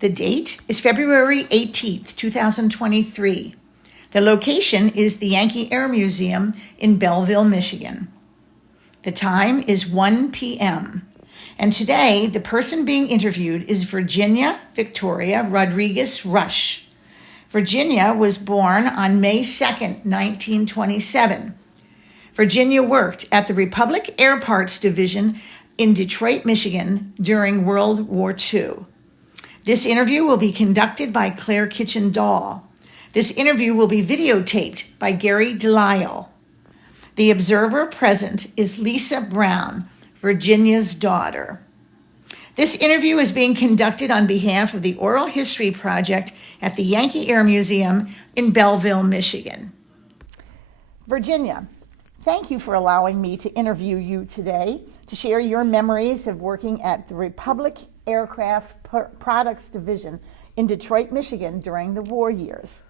The date is February 18th, 2023. The location is the Yankee Air Museum in Belleville, Michigan. The time is 1 p.m. And today, the person being interviewed is Virginia Victoria Rodriguez Rusch. Virginia was born on May 2nd, 1927. Virginia worked at the Republic Air Parts Division in Detroit, Michigan during World War II. This interview will be conducted by Claire Kitchen Dahl. This interview will be videotaped by Gary Delisle. The observer present is Lisa Brown, Virginia's daughter. This interview is being conducted on behalf of the Oral History Project at the Yankee Air Museum in Belleville, Michigan. Virginia, thank you for allowing me to interview you today to share your memories of working at the Republic Aircraft Products Division in Detroit, Michigan during the war years.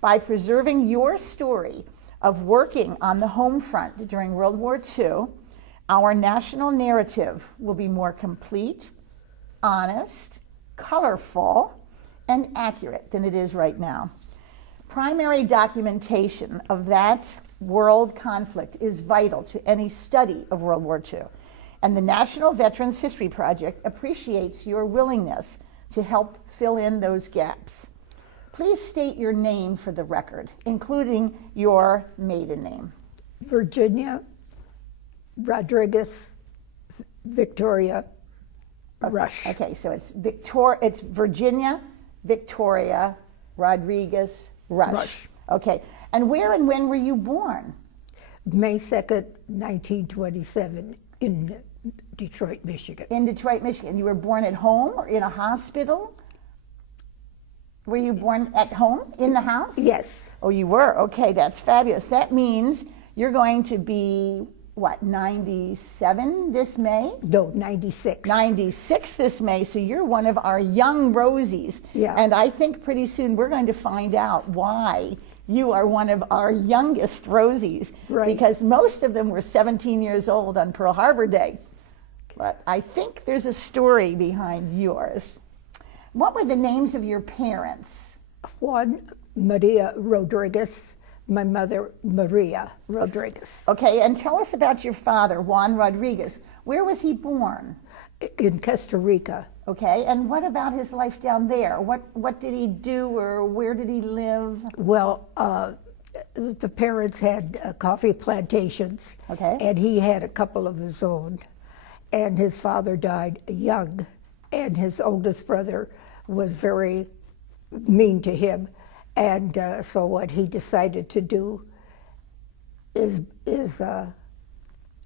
By preserving your story of working on the home front during World War II, our national narrative will be more complete, honest, colorful, and accurate than it is right now. Primary documentation of that world conflict is vital to any study of World War II, and the National Veterans History Project appreciates your willingness to help fill in those gaps. Please state your name for the record, including your maiden name. Virginia Rodriguez Victoria Rusch. Okay, so it's Virginia Victoria Rodriguez Rusch. Okay, and where and when were you born? May 2nd, 1927 in Detroit, Michigan. In Detroit, Michigan. You were born at home or in a hospital? Were you born at home, in the house? Yes. Oh, you were? Okay, that's fabulous. That means you're going to be, what, 97 this May? No, 96. 96 this May, so you're one of our young Rosies. Yeah. And I think pretty soon we're going to find out why you are one of our youngest Rosies. Right. Because most of them were 17 years old on Pearl Harbor Day. But I think there's a story behind yours. What were the names of your parents? Juan Maria Rodriguez, my mother Maria Rodriguez. Okay, and tell us about your father, Juan Rodriguez. Where was he born? In Costa Rica. Okay, and what about his life down there? What did he do, or where did he live? Well, the parents had coffee plantations. Okay. And he had a couple of his own. And his father died young. And his oldest brother was very mean to him. And so what he decided to do is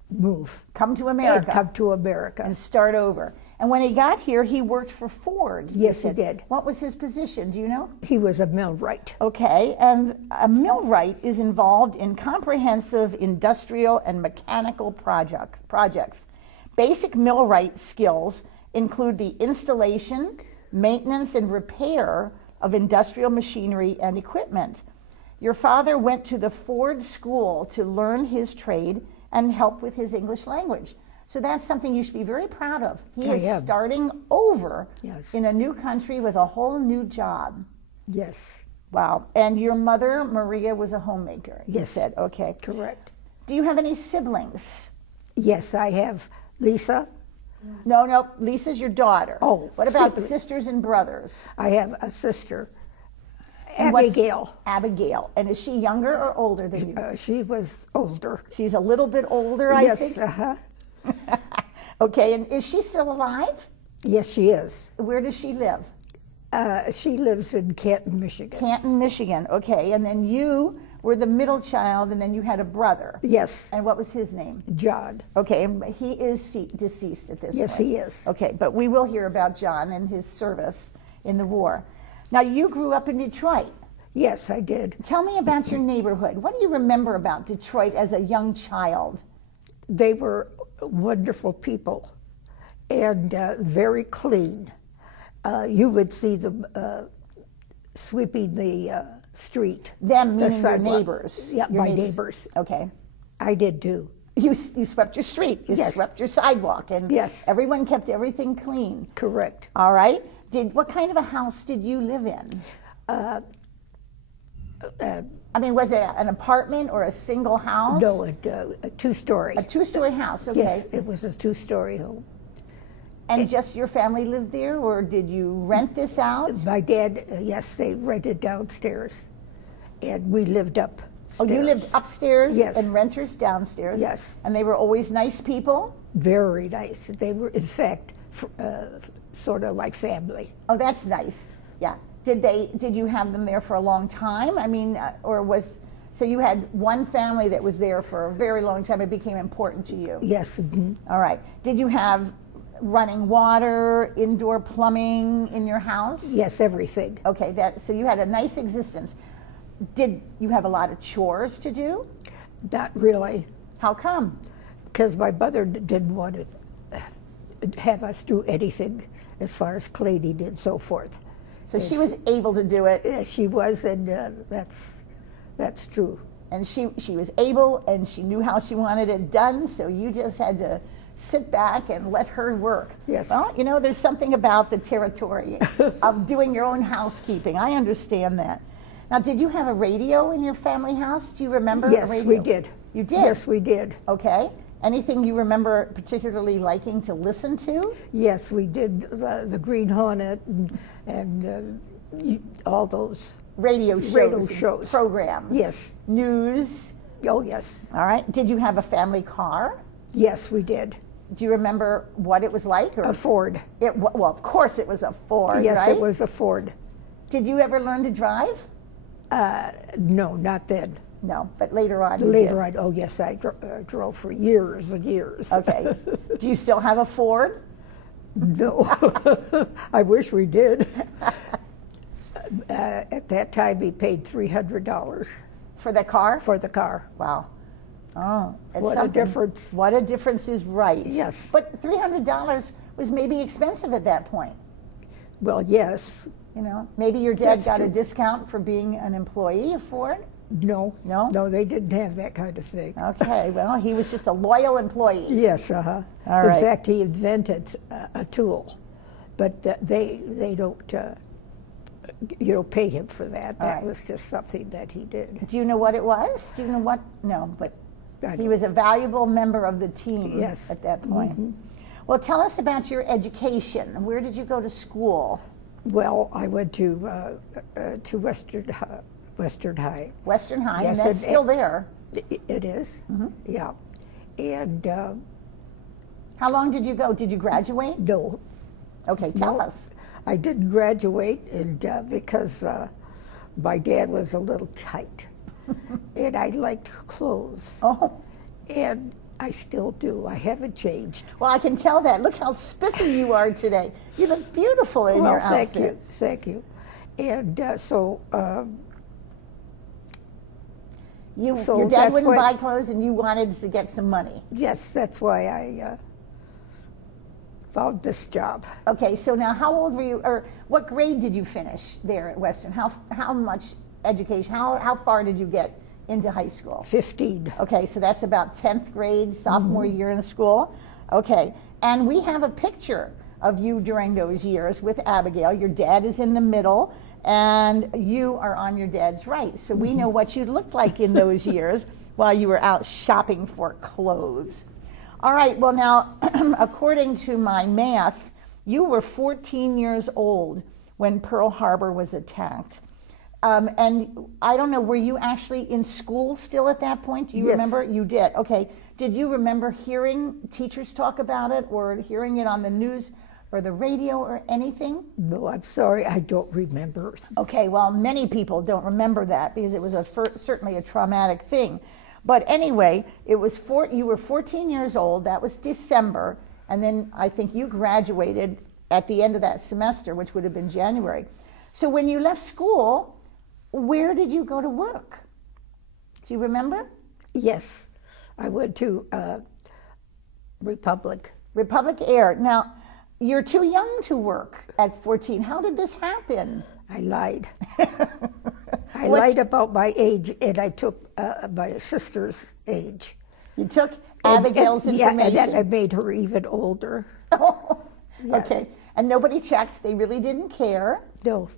move. Come to America. And come to America. And start over. And when he got here, he worked for Ford. Yes, he did. What was his position? Do you know? He was a millwright. Okay, and a millwright is involved in comprehensive industrial and mechanical projects. Basic millwright skills include the installation, maintenance, and repair of industrial machinery and equipment. Your father went to the Ford School to learn his trade and help with his English language. So that's something you should be very proud of. He is starting over in a new country with a whole new job. Yes. Wow. And your mother, Maria, was a homemaker, you Yes. said. Okay. Correct. Do you have any siblings? Yes, I have Lisa. No, Lisa's your daughter. Oh, what about sibling. sisters and brothers? I have a sister, And what's- Abigail. Abigail. And is she younger or older than you? She was older. She's a little bit older, I Yes, think. uh-huh. Okay, and is she still alive? Yes, she is. Where does she live? She lives in Canton, Michigan. Canton, Michigan. Okay, and then you were the middle child, and then you had a brother. Yes, And what was his name? John. Okay, and he is deceased at this point. Yes, he is. Okay, but we will hear about John and his service in the war. Now, you grew up in Detroit. Yes, I did. Tell me about your neighborhood. What do you remember about Detroit as a young child? They were wonderful people and very clean. You would see them sweeping the street. Them the meaning your sidewalk. neighbors. Yeah, Your my neighbors. Okay. I did too. You swept your street. You Yes. swept your sidewalk. And Yes. everyone kept everything clean. Correct. All right. What kind of a house did you live in? I mean, was it an apartment or a single house? No, a two-story. A two-story house, okay. Yes, it was a two-story home. And just your family lived there, or did you rent this out? My dad, yes, they rented downstairs, and we lived upstairs. Oh, you lived upstairs Yes. and renters downstairs? Yes. And they were always nice people? Very nice. They were, in fact, sort of like family. Oh, that's nice. Yeah. Did you have them there for a long time? I mean, so you had one family that was there for a very long time. It became important to you. Yes. Mm-hmm. All right. Did you have running water, indoor plumbing in your house? Yes, everything. Okay, so you had a nice existence. Did you have a lot of chores to do? Not really, How come? because my mother didn't want to have us do anything as far as cleaning and so forth. So she was able to do it, Yes, she was, and that's true. and she was able, and she knew how she wanted it done, so you just had to sit back and let her work. Yes. Well, you know, there's something about the territory of doing your own housekeeping. I understand that. Now, did you have a radio in your family house? Do you remember a Yes, radio? we did. You did? Yes, we did. Okay. Anything you remember particularly liking to listen to? Yes, we did the Green Hornet and all those. Radio shows. Radio and shows. Programs. Yes. News. Oh, yes. All right. Did you have a family car? Yes, we did. Do you remember what it was like? Or A Ford. well, of course it was a Ford, Yes, right? it was a Ford. Did you ever learn to drive? No, not then. No, but later on you Later did. on, oh yes, I drove for years and years. Okay. Do you still have a Ford? No, I wish we did. At that time, we paid $300 For the car? for the car. Wow. Oh, it's What a something. difference. What a difference is right. Yes. But $300 was maybe expensive at that point. Well, yes. You know, maybe your dad That's got a true. discount for being an employee of Ford. No. No? No, they didn't have that kind of thing. Okay, well, he was just a loyal employee. Yes, uh-huh. All In right. fact, he invented a tool, but they don't, pay him for that. All That right. was just something that he did. Do you know what it was? Do you know what? No, but I he don't. was a valuable member of the team Yes. at that point. Well, tell us about your education. Where did you go to school? Well, I went to Western High. Western High, Yes, and that's and- still there. It is, yeah. And How long did you go? Did you graduate? no, Okay, tell No. us. I didn't graduate, and because my dad was a little tight, and I liked clothes, Oh, and I still do. I haven't changed. well, I can tell that. Look how spiffy you are today. You look beautiful in Well, your outfit. thank you. And so So your dad that's wouldn't what- buy clothes, and you wanted to get some money. yes, that's why I found this job. Okay, so now how old were you, or what grade did you finish there at Western? How much education, how far did you get into high school? 15. Okay, so that's about 10th grade, sophomore year in school. Okay, and we have a picture of you during those years with Abigail. Your dad is in the middle, and you are on your dad's right. So we know what you looked like in those years while you were out shopping for clothes. All right, well now, according to my math, you were 14 years old when Pearl Harbor was attacked. And I don't know, were you actually in school still at that point? Do you Yes. remember? You did. Okay. Did you remember hearing teachers talk about it or hearing it on the news or the radio or anything? No, I'm sorry, I don't remember. Okay, well, many people don't remember that because it was certainly a traumatic thing. But anyway, you were 14 years old. That was December. And then I think you graduated at the end of that semester, which would have been January. So when you left school, where did you go to work? Do you remember? Yes, I went to Republic. Republic Air. Now, you're too young to work at 14. How did this happen? I lied. I What's- lied about my age, and I took my sister's age. You took And- Abigail's and, yeah, information. and then I made her even older. yes. Okay. And nobody checked. They really didn't care. No.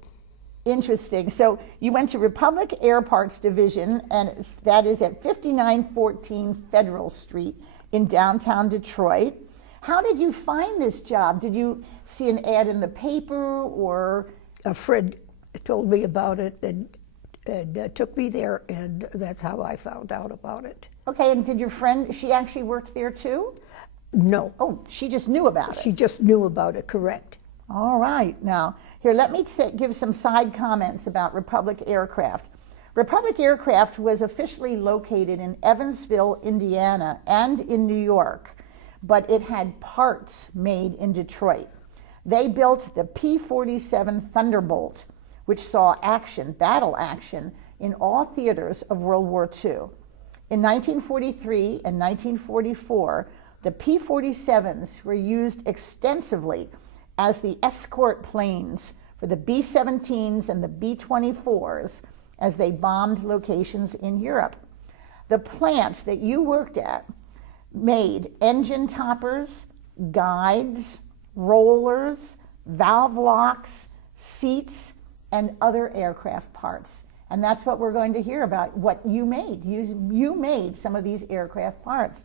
Interesting. So you went to Republic Air Parts Division, and that is at 5914 Federal Street in downtown Detroit. How did you find this job? Did you see an ad in the paper, or? A friend told me about it and took me there, and that's how I found out about it. Okay, and did your friend, she actually worked there too? No. Oh, she just knew about it. She just knew about it, correct. All right. Now, here, let me give some side comments about Republic Aircraft. Republic Aircraft was officially located in Evansville, Indiana, and in New York, but it had parts made in Detroit. They built the P-47 Thunderbolt, which saw action, battle action, in all theaters of World War II. In 1943 and 1944, the P-47s were used extensively as the escort planes for the B-17s and the B-24s as they bombed locations in Europe. The plant that you worked at made engine toppers, guides, rollers, valve locks, seats, and other aircraft parts. And that's what we're going to hear about, what you made. You made some of these aircraft parts.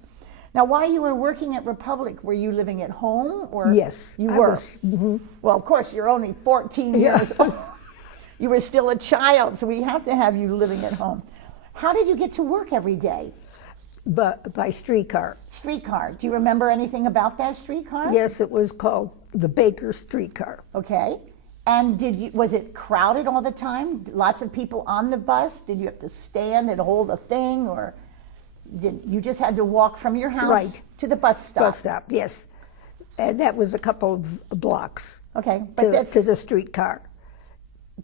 Now, while you were working at Republic, were you living at home, or? Yes, you I were. was, mhm. Well, of course, you're only 14 years old. You were still a child, so we have to have you living at home. How did you get to work every day? But by streetcar. Streetcar. Do you remember anything about that streetcar? Yes, it was called the Baker streetcar. Okay. And was it crowded all the time? Lots of people on the bus? Did you have to stand and hold a thing, or did you just had to walk from your house Right. to the bus stop? Bus stop, yes. And that was a couple of blocks Okay, but that's to the streetcar.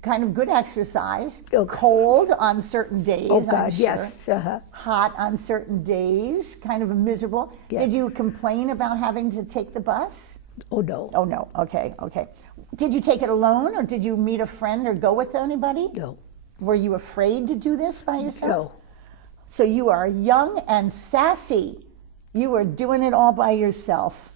kind of good exercise. Okay. Cold on certain days, Oh, I'm God, sure. yes. Uh-huh. Hot on certain days, kind of miserable. Yes. Did you complain about having to take the bus? Oh, no. Oh, no. Okay, okay. Did you take it alone, or did you meet a friend or go with anybody? No. Were you afraid to do this by yourself? No. So you are young and sassy. You were doing it all by yourself.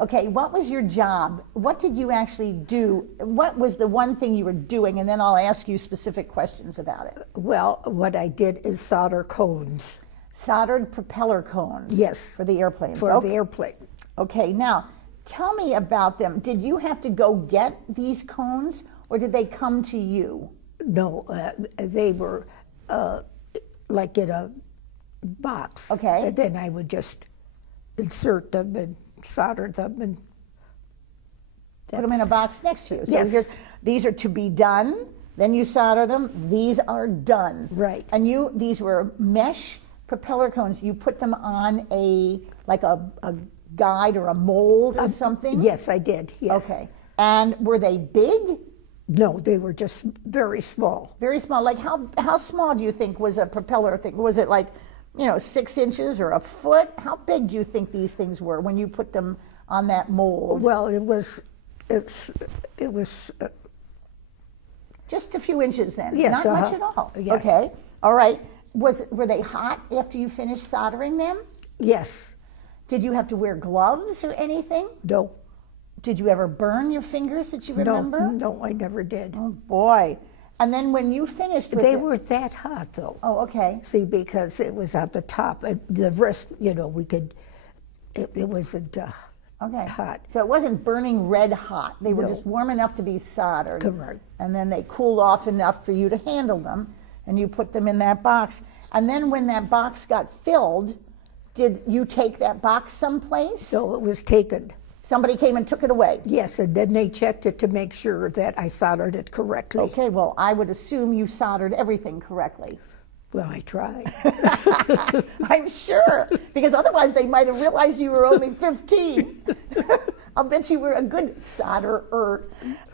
Okay, what was your job? What did you actually do? What was the one thing you were doing? And then I'll ask you specific questions about it. Well, what I did is solder cones. Soldered propeller cones. Yes. For the airplanes. For Okay. the airplane. Okay, now tell me about them. Did you have to go get these cones, or did they come to you? No, they were like in a box. Okay. And then I would just insert them and solder them and Put them in a box next to you. So Yes. these are to be done, then you solder them, these are done. Right. And these were mesh propeller cones. You put them on a guide or a mold or something? Yes, I did. Yes. Okay. And were they big? No, they were just very small. Very small. Like how small do you think was a propeller thing? Was it like, 6 inches or a foot? How big do you think these things were when you put them on that mold? Well, it was Just a few inches then. Yes, Not much at all. yes. Okay. All right. Were they hot after you finished soldering them? yes. Did you have to wear gloves or anything? No. Did you ever burn your fingers that you remember? No, I never did. Oh boy. And then when you finished with They it, weren't that hot though. Oh, okay. See, because it was at the top, and the rest, we could. It wasn't Okay. hot. So it wasn't burning red hot. They were No. just warm enough to be soldered. Correct. And then they cooled off enough for you to handle them, and you put them in that box. And then when that box got filled, did you take that box someplace? So it was taken. Somebody came and took it away. Yes, and then they checked it to make sure that I soldered it correctly. Okay, well, I would assume you soldered everything correctly. Well, I tried. I'm sure, because otherwise they might have realized you were only 15. I'll bet you were a good solderer.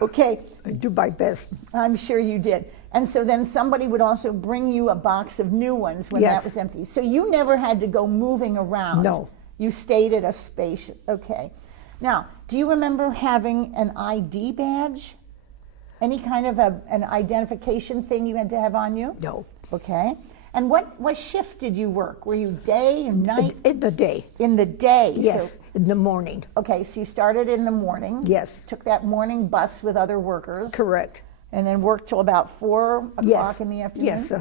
Okay, I do my best. I'm sure you did. And so then somebody would also bring you a box of new ones when Yes. that was empty. So you never had to go moving around. No. You stayed at a space. Okay. Now, do you remember having an ID badge? Any kind of an identification thing you had to have on you? No. Okay. And what shift did you work? Were you day and night? In the day. In the day. Yes, So, in the morning. okay, so you started in the morning. Yes. Took that morning bus with other workers. Correct. And then worked till about 4 o'clock in the afternoon? Yes,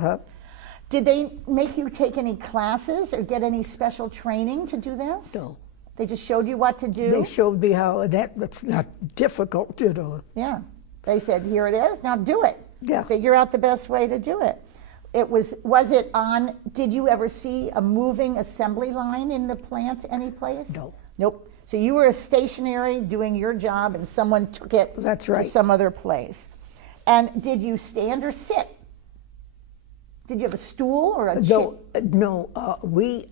Did they make you take any classes or get any special training to do this? No. They just showed you what to do? They showed me how, that's not difficult, Yeah. They said, here it is, now do it. Yeah. Figure out the best way to do it. Was it on, did you ever see a moving assembly line in the plant anyplace? No. Nope. So you were stationary doing your job and someone took it That's to right. some other place. And did you stand or sit? Did you have a stool or a chair? No, we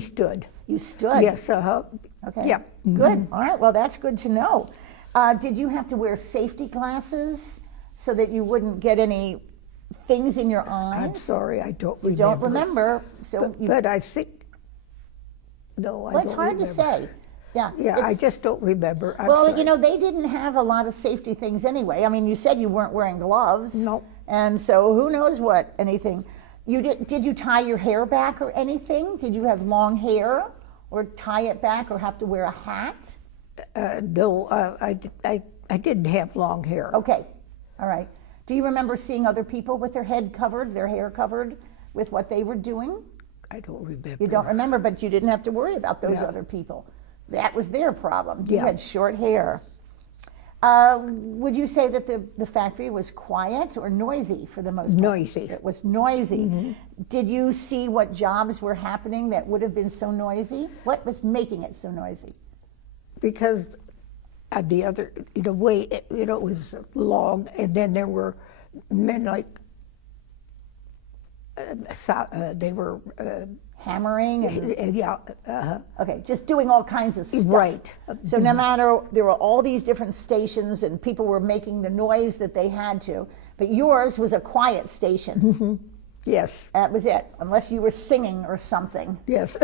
stood. You stood? Yes, Okay. Yeah. Good. All right. Well, that's good to know. Did you have to wear safety glasses so that you wouldn't get any things in your eyes? I'm sorry, I don't remember. You don't remember. So But I think, no, I well, don't it's hard remember. to say. Yeah. Yeah, I it's- just don't remember. I'm Well, sorry. you know, they didn't have a lot of safety things anyway. I mean, you said you weren't wearing gloves. No. And so who knows what, anything. Did you tie your hair back or anything? Did you have long hair or tie it back or have to wear a hat? No, I didn't have long hair. Okay. All right. Do you remember seeing other people with their head covered, their hair covered with what they were doing? I don't remember. You don't remember, but you didn't have to worry about those Yeah. other people. That was their problem. You Yeah. had short hair. Would you say that the factory was quiet or noisy for the most part? Noisy. It was noisy. Did you see what jobs were happening that would have been so noisy? What was making it so noisy? Because the other, way, it was long, and then there were men like, they were, Hammering and yeah, okay, just doing all kinds of stuff. Right. So no matter, there were all these different stations and people were making the noise that they had to, but yours was a quiet station. yes, That was it, unless you were singing or something. yes.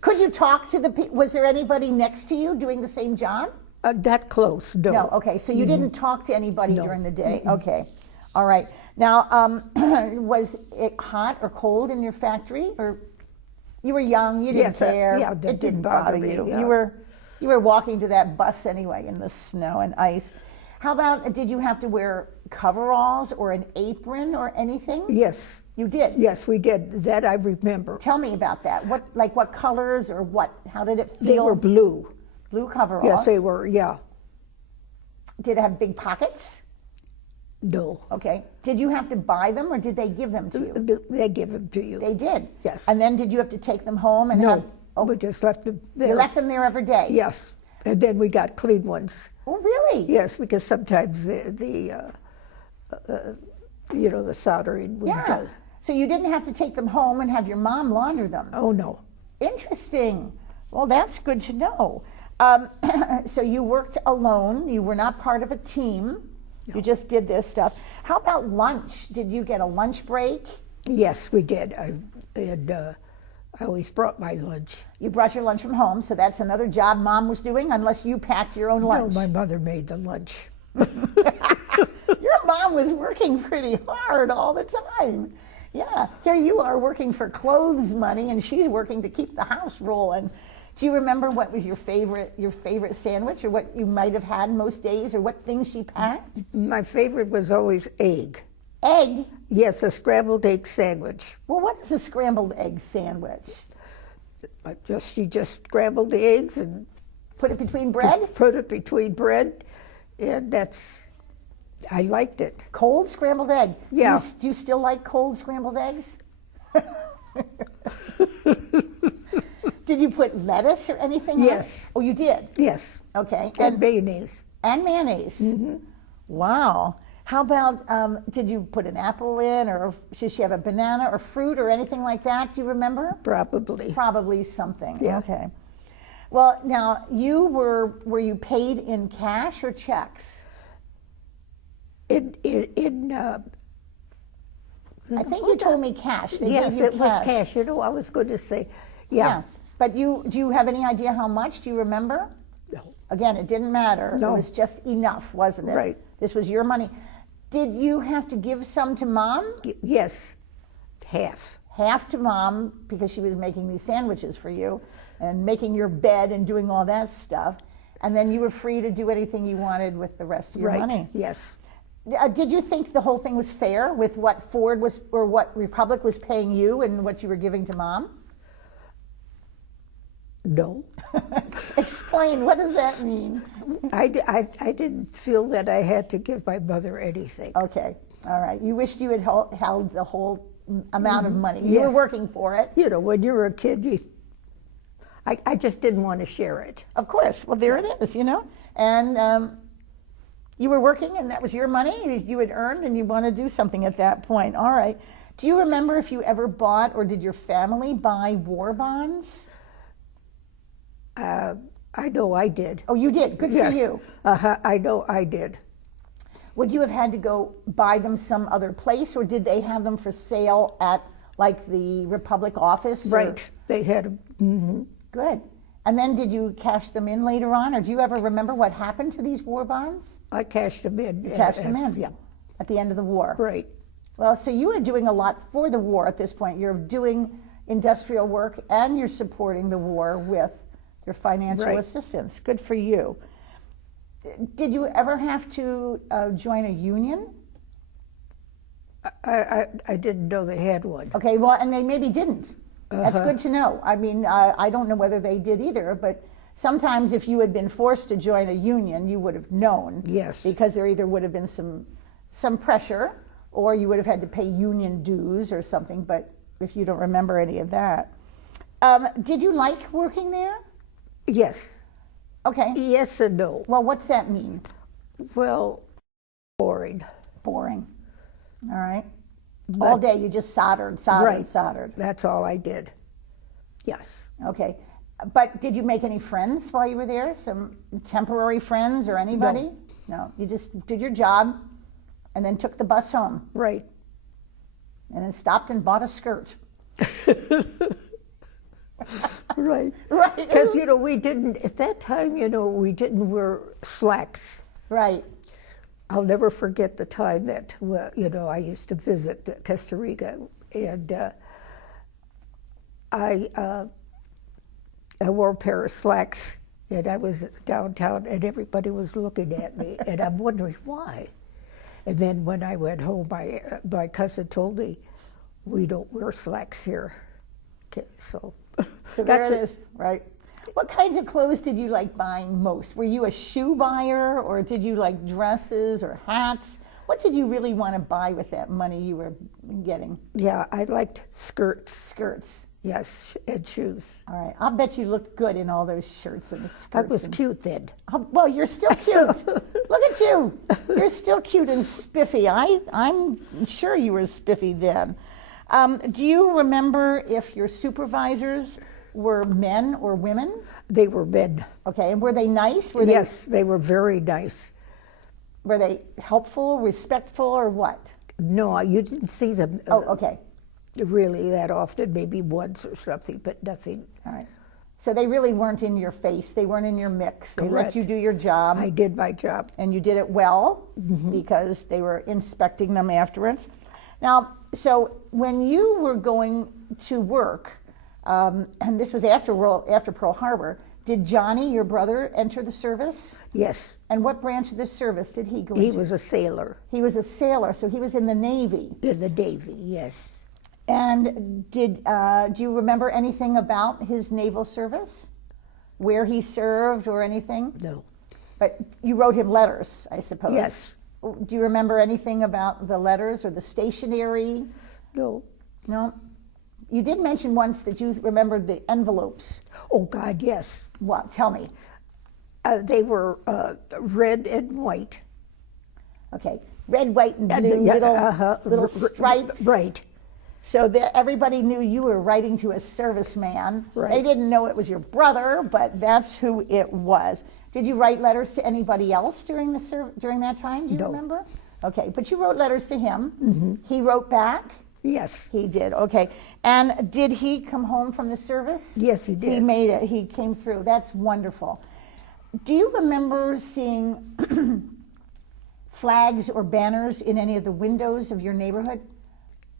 Could you talk to the people? Was there anybody next to you doing the same job? That close, no. No, okay, so you didn't talk to anybody No. during the day? Okay, all right. Now, was it hot or cold in your factory? Or you were young, you didn't Yes, care. yeah, that it didn't didn't bother bother me, you. yeah. You were walking to that bus anyway in the snow and ice. How about, did you have to wear coveralls or an apron or anything? Yes, You did? yes, we did. That I remember. Tell me about that. What colors or what? How did it feel? They were blue. Blue coveralls? Yes, they were, yeah. Did it have big pockets? No. Okay. Did you have to buy them or did they give them to you? They give them to you. They did? Yes. And then did you have to take them home and have... No, we just left them there. You left them there every day? Yes, and then we got clean ones. Oh, really? Yes, because sometimes the soldering would. Yeah. So you didn't have to take them home and have your mom launder them? Oh no. Interesting. Well, that's good to know. So you worked alone. You were not part of a team. You just did this stuff. How about lunch? Did you get a lunch break? Yes, we did. I always brought my lunch. You brought your lunch from home, so that's another job Mom was doing, unless you packed your own lunch. No, my mother made the lunch. Your mom was working pretty hard all the time. Yeah, here you are working for clothes money, and she's working to keep the house rolling. Do you remember what was your favorite sandwich, or what you might have had most days, or what things she packed? My favorite was always egg. Egg? Yes, a scrambled egg sandwich. Well, what is a scrambled egg sandwich? She just scrambled the eggs and Put it between bread? put it between bread, and I liked it. Cold scrambled egg? Yeah. Do you still like cold scrambled eggs? Did you put lettuce or anything on it? Yes. Oh, you did? Yes, Okay. and mayonnaise. And mayonnaise. Wow. How about, did you put an apple in, or did she have a banana or fruit or anything like that? Do you remember? Probably. Probably something. Yeah. Okay. Well, now, were you paid in cash or checks? I I think you told me cash. They yes, gave you it was cash. I was going to say, yeah. But do you have any idea how much? Do you remember? No. Again, it didn't matter. No. It was just enough, wasn't it? Right. This was your money. Did you have to give some to Mom? Yes. half. Half to mom because she was making these sandwiches for you and making your bed and doing all that stuff. And then you were free to do anything you wanted with the rest of your Right, money. yes. Did you think the whole thing was fair with what Ford was, or what Republic was paying you and what you were giving to mom? No. Explain, what does that mean? I didn't feel that I had to give my mother anything. Okay, all right. You wished you had held the whole amount of money. You were Yes. working for it. You know, when you were a kid, I just didn't want to share it. Of course. Well, there it is, you know. And you were working, and that was your money you had earned, and you want to do something at that point. All right. Do you remember if you ever bought, or did your family buy war bonds? I know I did. Oh, you did. Good Yes. for you. I know I did. Would you have had to go buy them some other place, or did they have them for sale at, like, the Republic office? Right. They had. Good. And then did you cash them in later on, or do you ever remember what happened to these war bonds? I cashed them in. Cashed them in? Yeah. At the end of the war? Right. Well, so you were doing a lot for the war at this point. You're doing industrial work and you're supporting the war with your financial Right. assistance. Good for you. Did you ever have to join a union? I didn't know they had one. Okay, well, and they maybe didn't. That's good to know. I mean, I don't know whether they did either, but sometimes if you had been forced to join a union, you would have known. Yes. Because there either would have been some pressure, or you would have had to pay union dues or something, but if you don't remember any of that. Did you like working there? Yes. Okay. Yes and no. Well, what's that mean? Well, boring. Boring. All right. All day you just soldered. Right. Soldered. That's all I did. Yes. Okay. But did you make any friends while you were there? Some temporary friends or anybody? No. You just did your job and then took the bus home Right. and then stopped and bought a skirt. Right. Right. Because, you know, we didn't, at that time, you know, we didn't wear slacks. Right. I'll never forget the time that, you know, I used to visit Costa Rica, and I wore a pair of slacks, and I was downtown, and everybody was looking at me, and I'm wondering why. And then when I went home, my cousin told me, we don't wear slacks here. Okay, so So there it is, right? What kinds of clothes did you like buying most? Were you a shoe buyer, or did you like dresses or hats? What did you really want to buy with that money you were getting? Yeah, I liked skirts. Skirts. Yes, and shoes. All right. I'll bet you looked good in all those shirts and skirts. I was cute then. Oh, well, you're still cute. Look at you. You're still cute and spiffy. I'm sure you were spiffy then. Do you remember if your supervisors were men or women? They were men. Okay. And were they nice? Yes, they were very nice. Were they helpful, respectful, or what? No, you didn't see them Oh, okay. really that often, maybe once or something, but nothing. All right. So they really weren't in your face. They weren't in your mix. They let Correct. you do your job. I did my job. And you did it well because they were inspecting them afterwards. Now, so when you were going to work, and this was after Pearl Harbor, did Johnny, your brother, enter the service? Yes, And what branch of the service did he go he into? was a sailor He was a sailor, so he was in the Navy. in the Navy, yes. And do you remember anything about his naval service? Where he served or anything? No. But you wrote him letters, I suppose. Yes. Do you remember anything about the letters or the stationery? No. No? You did mention once that you remembered the envelopes. Oh, God, yes. What? Tell me. They were red and white. Okay. Red, white, and And, blue, yeah, little stripes. Right. So that everybody knew you were writing to a serviceman. Right. They didn't know it was your brother, but that's who it was. Did you write letters to anybody else during that time? Do you No. remember? Okay, but you wrote letters to him. He wrote back. Yes. He did. Okay, and did he come home from the service? Yes, he did. He made it. He came through. That's wonderful. Do you remember seeing flags or banners in any of the windows of your neighborhood?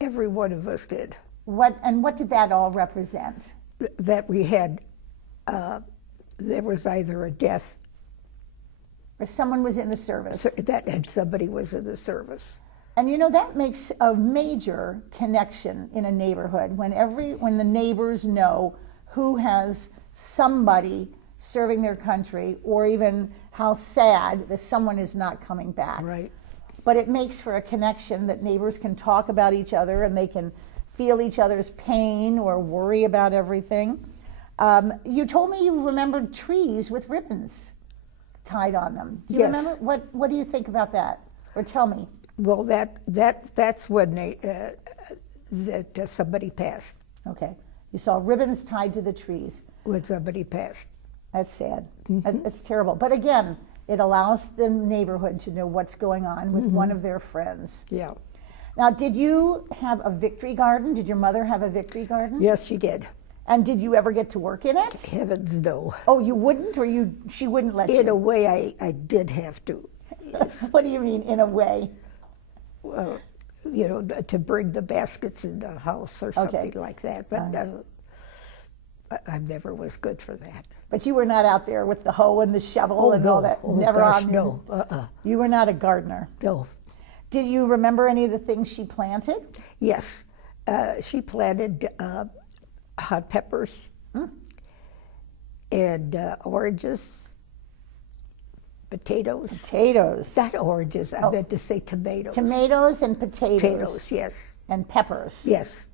Every one of us did. What did that all represent? That we had, there was either a death Or someone was in the service. and somebody was in the service. And that makes a major connection in a neighborhood when the neighbors know who has somebody serving their country, or even how sad that someone is not coming back. Right. But it makes for a connection that neighbors can talk about each other, and they can feel each other's pain or worry about everything. You told me you remembered trees with ribbons tied on them. Do you Yes. remember? What do you think about that? Or tell me. Well, that's when somebody passed. Okay. You saw ribbons tied to the trees. When somebody passed. That's sad. It's terrible. But again, it allows the neighborhood to know what's going on with one of their friends. Yeah. Now, did you have a victory garden? Did your mother have a victory garden? Yes, she did. And did you ever get to work in it? Heavens, no. Oh, you wouldn't, or she wouldn't let you? In a way, I did have to. Yes. What do you mean, in a way? Well, to bring the baskets in the house or something like that. But I never was good for that. But you were not out there with the hoe and the shovel and all that? Oh, Never gosh, on. no. You were not a gardener. No. Did you remember any of the things she planted? Yes. She planted hot peppers and oranges, potatoes. Potatoes. Not oranges, I meant to say tomatoes. Tomatoes and potatoes. Potatoes, yes. And peppers. Yes.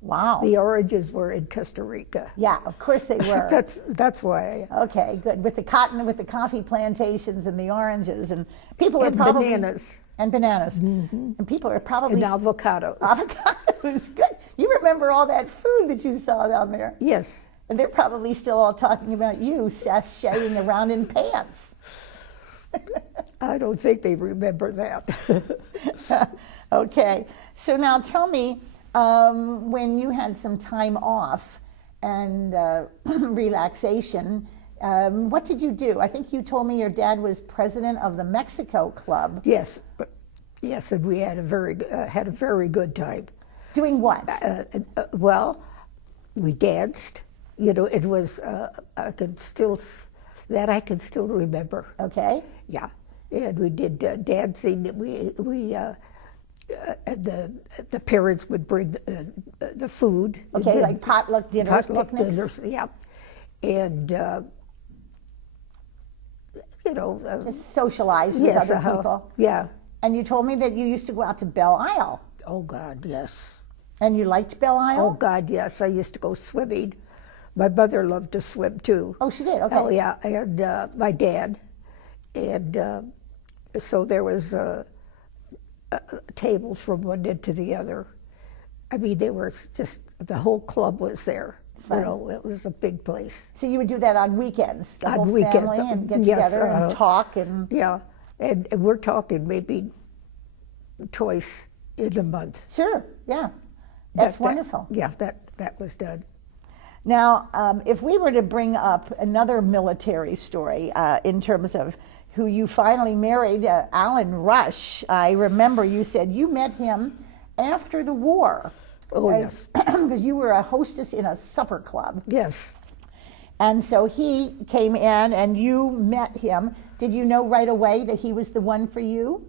Wow. The oranges were in Costa Rica. Yeah, of course they were. That's why. Okay, good. With the cotton, with the coffee plantations and the oranges, and people are probably bananas. And bananas. And people are probably And avocados. Avocados. Good. You remember all that food that you saw down there. Yes. And they're probably still all talking about you sashaying around in pants. I don't think they remember that. Okay. So now tell me, when you had some time off and relaxation, what did you do? I think you told me your dad was president of the Mexico Club. Yes. Yes, and we had a very good time. Doing what? Well, we danced. It was I can still remember. Okay. Yeah, and we did dancing. The parents would bring the food. Okay, like potluck dinners, picnics. Dinners, yeah, and just socialize with yes, other people. Yeah. And you told me that you used to go out to Belle Isle. Oh God, yes. And you liked Belle Isle? Oh God, yes. I used to go swimming. My mother loved to swim too. Oh, she did. Okay. Oh yeah, and my dad, and so there was tables from one end to the other. I mean, they were just the whole club was there. Fun. It was a big place. So you would do that on weekends, the whole weekends, family, and get yes, together and talk and. Yeah, and we're talking maybe twice in a month. Sure. Yeah. That's wonderful. Yeah, that was done. Now, if we were to bring up another military story in terms of who you finally married, Alan Rusch, I remember you said you met him after the war. Oh, yes. Because you were a hostess in a supper club. Yes. And so he came in and you met him. Did you know right away that he was the one for you?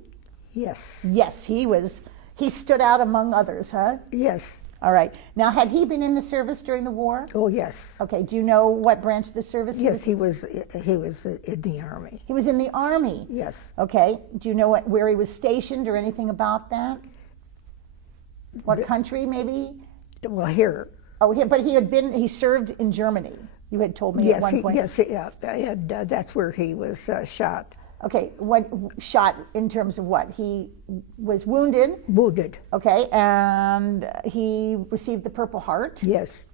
Yes. Yes, he was. He stood out among others, huh? Yes. All right. Now, had he been in the service during the war? Oh, yes. Okay. Do you know what branch of the service? Yes, he was in the Army. He was in the Army. Yes. Okay. Do you know where he was stationed or anything about that? What country, maybe? Well, here. Oh, but he served in Germany. You had told me at one point. Yes, yeah, and that's where he was shot. Okay. What shot in terms of what? He was wounded. Wounded. Okay. And he received the Purple Heart. Yes.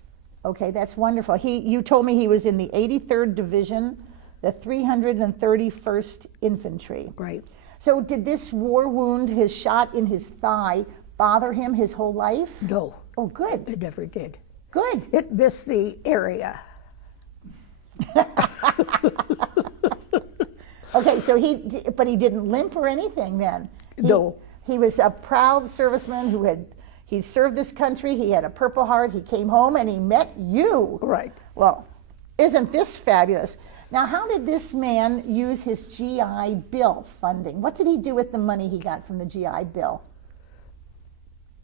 Okay, that's wonderful. You told me he was in the 83rd Division, the 331st Infantry. Right. So did this war wound, his shot in his thigh, bother him his whole life? No. Oh, good. It never did. Good. It missed the area. Okay, so he didn't limp or anything then? No. He was a proud serviceman who had He served this country. He had a Purple Heart. He came home and he met you. Right. Well, isn't this fabulous? Now, how did this man use his GI Bill funding? What did he do with the money he got from the GI Bill?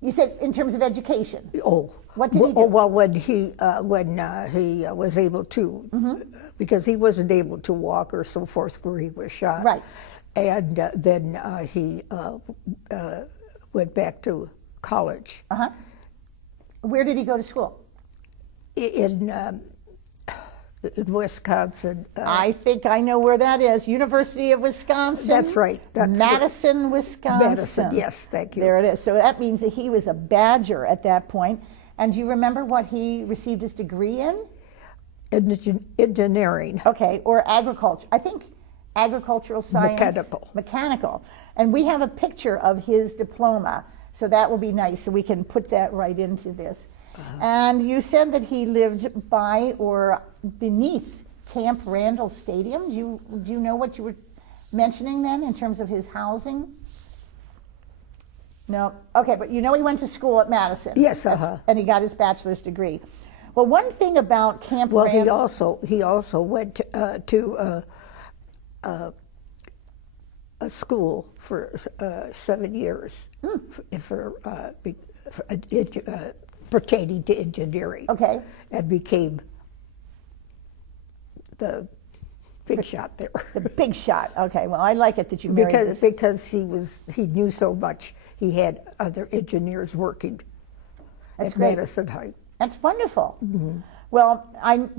You said in terms of education. Oh. What did he do? Oh, well, when he was able to, because he wasn't able to walk or so forth where he was shot. Right. And then he went back to college. Uh-huh. Where did he go to school? In Wisconsin. I think I know where that is. University of Wisconsin. That's right. That's Madison, Wisconsin. Madison, yes, thank you. There it is. So that means that he was a Badger at that point. And do you remember what he received his degree in? Engineering. Okay, or agriculture. I think agricultural science. Mechanical. Mechanical. And we have a picture of his diploma. So that will be nice. So we can put that right into this. And you said that he lived by or beneath Camp Randall Stadium. Do you know what you were mentioning then in terms of his housing? No. Okay, but you know he went to school at Madison. Yes, And he got his bachelor's degree. Well, one thing about Camp Well, Randall... he also went to a school for 7 years pertaining to engineering. Okay. And became the big shot there. The big shot. Okay, well, I like it that you married this. Because he knew so much. He had other engineers working That's at great. Madison High. That's wonderful. Well,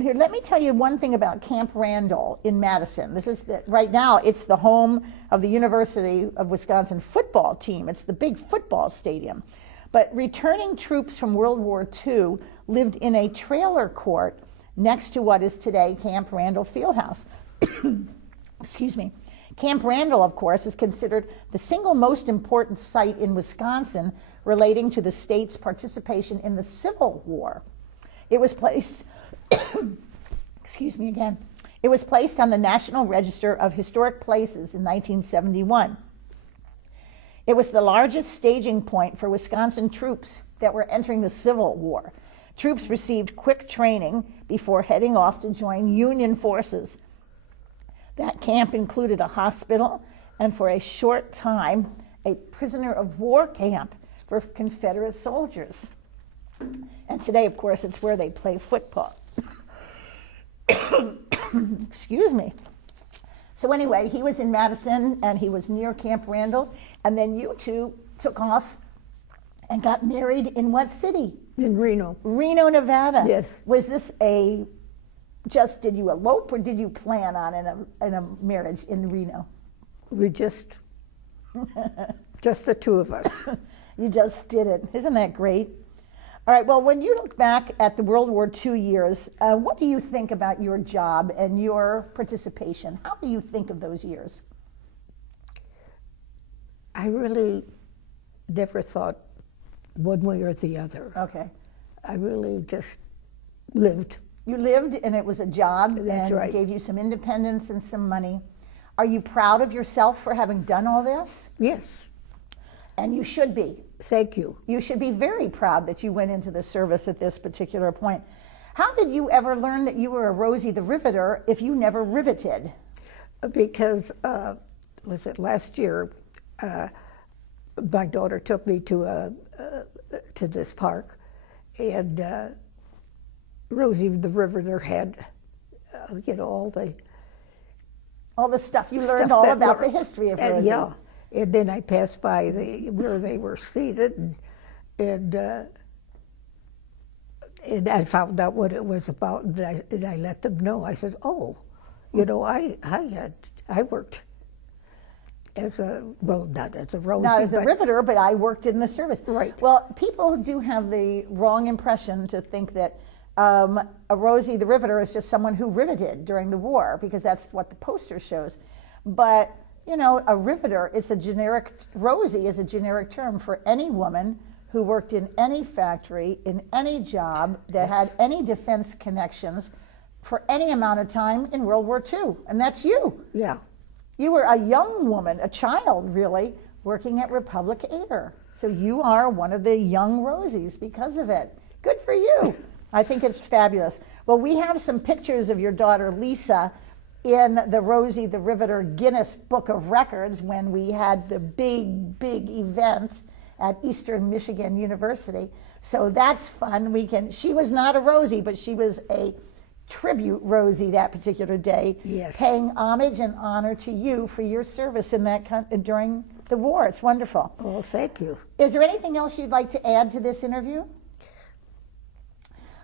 here, let me tell you one thing about Camp Randall in Madison. Right now, it's the home of the University of Wisconsin football team. It's the big football stadium. But returning troops from World War II lived in a trailer court next to what is today Camp Randall Fieldhouse. Excuse me. Camp Randall, of course, is considered the single most important site in Wisconsin relating to the state's participation in the Civil War. It was placed, excuse me again, it was placed on the National Register of Historic Places in 1971. It was the largest staging point for Wisconsin troops that were entering the Civil War. Troops received quick training before heading off to join Union forces. That camp included a hospital and, for a short time, a prisoner of war camp for Confederate soldiers. And today, of course, it's where they play football. Excuse me. So anyway, he was in Madison and he was near Camp Randall, and then you two took off and got married in what city? In Reno. Reno, Nevada. Yes. Was this did you elope or did you plan on in a marriage in Reno? We just the two of us. You just did it. Isn't that great? All right, well, when you look back at the World War II years, what do you think about your job and your participation? How do you think of those years? I really never thought one way or the other. Okay. I really just lived. You lived, and it was a job, That's and right. gave you some independence and some money. Are you proud of yourself for having done all this? Yes. And you should be. Thank you. You should be very proud that you went into the service at this particular point. How did you ever learn that you were a Rosie the Riveter if you never riveted? Because, was it last year, my daughter took me to this park, and Rosie the Riveter had, All the stuff you stuff learned all that about were- the history of and, Rosie. yeah. And then I passed by where they were seated, and I found out what it was about, and I let them know. I said, "Oh, I worked as not as a Rosie, Not as a but riveter, but I worked in the service." Right. Well, people do have the wrong impression to think that a Rosie the Riveter is just someone who riveted during the war, because that's what the poster shows. But a riveter, Rosie is a generic term for any woman who worked in any factory, in any job that had any defense connections for any amount of time in World War II. And that's you. yeah, You were a young woman, a child really, working at Republic Air. So you are one of the young Rosies because of it. Good for you. I think it's fabulous. Well, we have some pictures of your daughter Lisa in the Rosie the Riveter Guinness Book of Records when we had the big event at Eastern Michigan University. So that's fun. She was not a Rosie, but she was a tribute Rosie that particular day, Yes. paying homage and honor to you for your service in that during the war. It's wonderful. Oh, thank you. Is there anything else you'd like to add to this interview?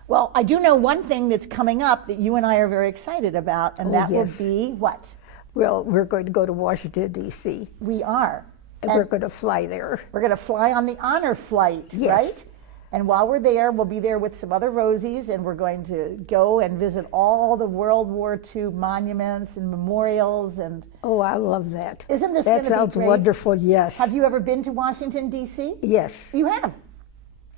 Well, I do know one thing that's coming up that you and I are very excited about, and that yes. will be what? Well, we're going to go to Washington, D.C., We are. and we're going to fly there. We're going to fly on the honor flight, Yes. right? And while we're there, we'll be there with some other Rosies, and we're going to go and visit all the World War II monuments and memorials. And Oh, I love that. isn't this going That to be sounds great? wonderful, yes. Have you ever been to Washington, D.C.? Yes. You have.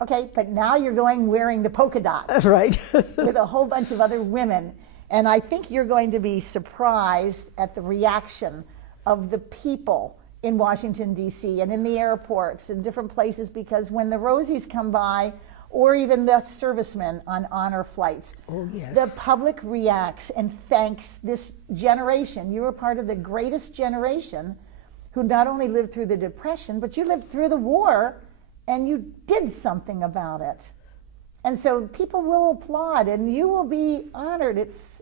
Okay, but now you're going wearing the polka dots Right. with a whole bunch of other women. And I think you're going to be surprised at the reaction of the people in Washington, D.C. and in the airports and different places, because when the Rosies come by, or even the servicemen on honor flights, Oh, yes. the public reacts and thanks this generation. You were part of the greatest generation who not only lived through the Depression, but you lived through the war and you did something about it. And so people will applaud and you will be honored. It's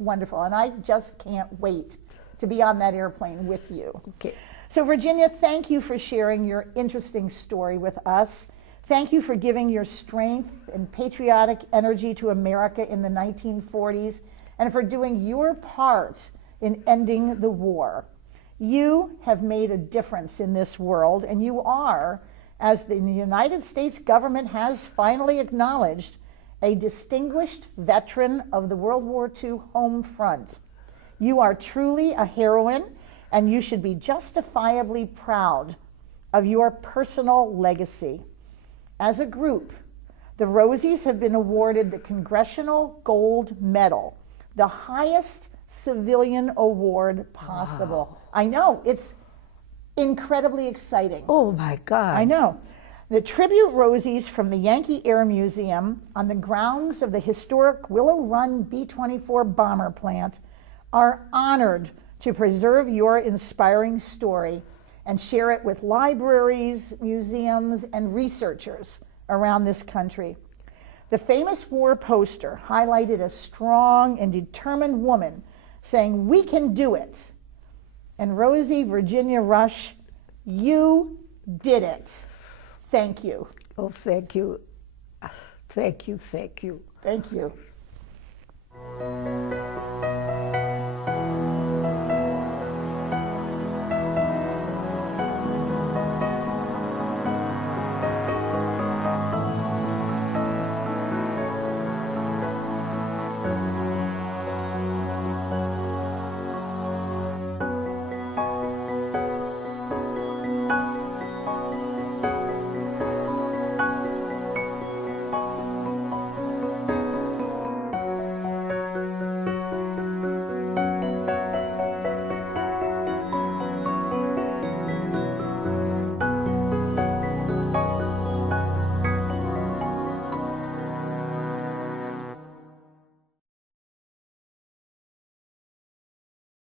wonderful. And I just can't wait to be on that airplane with you. Okay. So Virginia, thank you for sharing your interesting story with us. Thank you for giving your strength and patriotic energy to America in the 1940s and for doing your part in ending the war. You have made a difference in this world, and you are, as the United States government has finally acknowledged, a distinguished veteran of the World War II home front. You are truly a heroine, and you should be justifiably proud of your personal legacy. As a group, the Rosies have been awarded the Congressional Gold Medal, the highest civilian award possible. Wow. I know, it's incredibly exciting. Oh my God. I know. The tribute Rosies from the Yankee Air Museum on the grounds of the historic Willow Run B-24 bomber plant are honored to preserve your inspiring story and share it with libraries, museums, and researchers around this country. The famous war poster highlighted a strong and determined woman saying, "We can do it." And Rosie Virginia Rusch, you did it. Thank you. Oh, thank you. Thank you, thank you. Thank you.